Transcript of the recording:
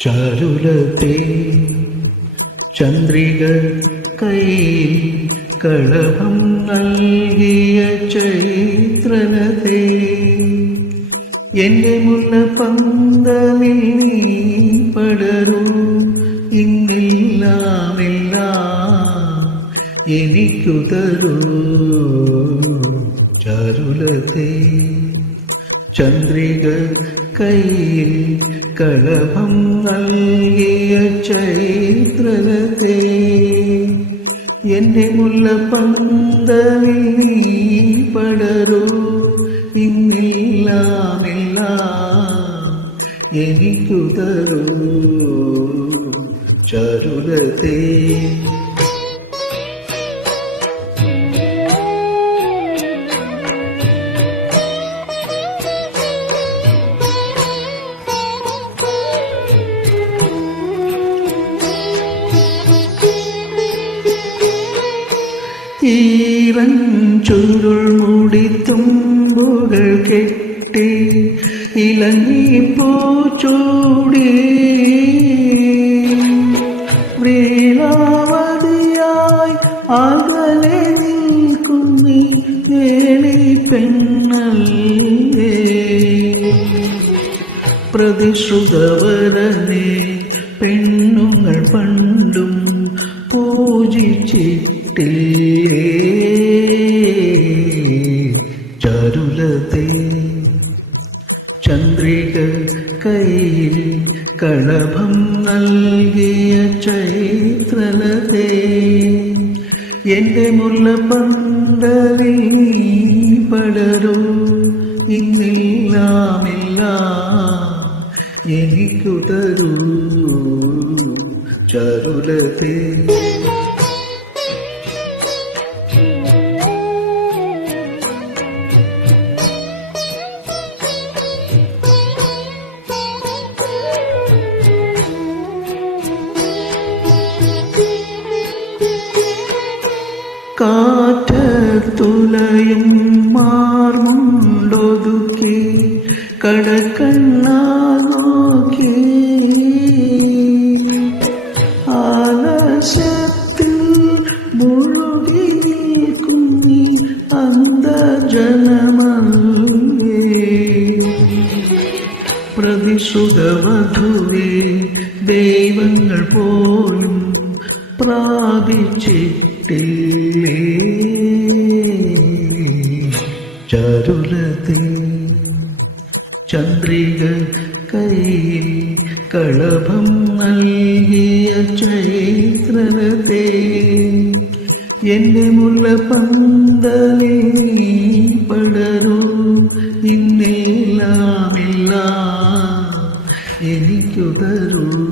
ചരുലത്തെ ചന്ദ്രിക കൈയിൽ കളഭം നൽകിയ ചൈത്രനത്തെ എന്റെ മുന്ന പന്തലിൽ നീ പടരൂ ഇന്നില്ലാമില്ല എനിക്കുതരൂ ചരുലത്തെ ചന്ദ്രിക കയ്യിൽ കളഭം നൽകിയ ചൈത്രലത്തെ എന്റെ മുല്ല പന്തവി പടരൂ ഇന്നെല്ലാമെല്ലാം എനിക്കു തരൂ ഈറൻ ചുരുൾ മുടി തുമ്പുകൾ കെട്ടി ഇളങ്ങിപ്പോ ചൂടി. വേളാവതിയായി അകലെ നിൽക്കുന്നി വേളി പെണ്ണല്ലേ. പ്രതിശ്രുതവരനെ പെണ്ണുങ്ങൾ പണ്ടും പൂജിച്ചിട്ടില്ലേ. ചന്ദ്രിക കയ്യിൽ കളഭം നൽകിയ ചൈത്രലതേ. എന്റെ മുല്ല പന്തലിൽ നീ പടരൂ ഇന്നെല്ലാമെല്ലാം എനിക്കു തരൂ കാറ്റത്തുലയും മാർമുണ്ടൊതുക്കി കടക്കണ്ണ നോക്കി. ആലസ്യത്തിൽ മുഴുകി നിൽക്കുന്നീ അന്തജനമല്ലേ പ്രതിശ്രുതവധുവേ ദൈവങ്ങൾ പോലും പ്രാപിച്ചിട്ടില്ലേ? ചരുലത്തിൽ ചന്ദ്രിക കയ്യിൽ കളഭം നൽകിയ ചൈത്രനത്തെ എന്റെ മുള്ള പന്തലിൽ പടരൂ. ഇന്നെല്ലാമില്ല എനിക്കു തരൂ.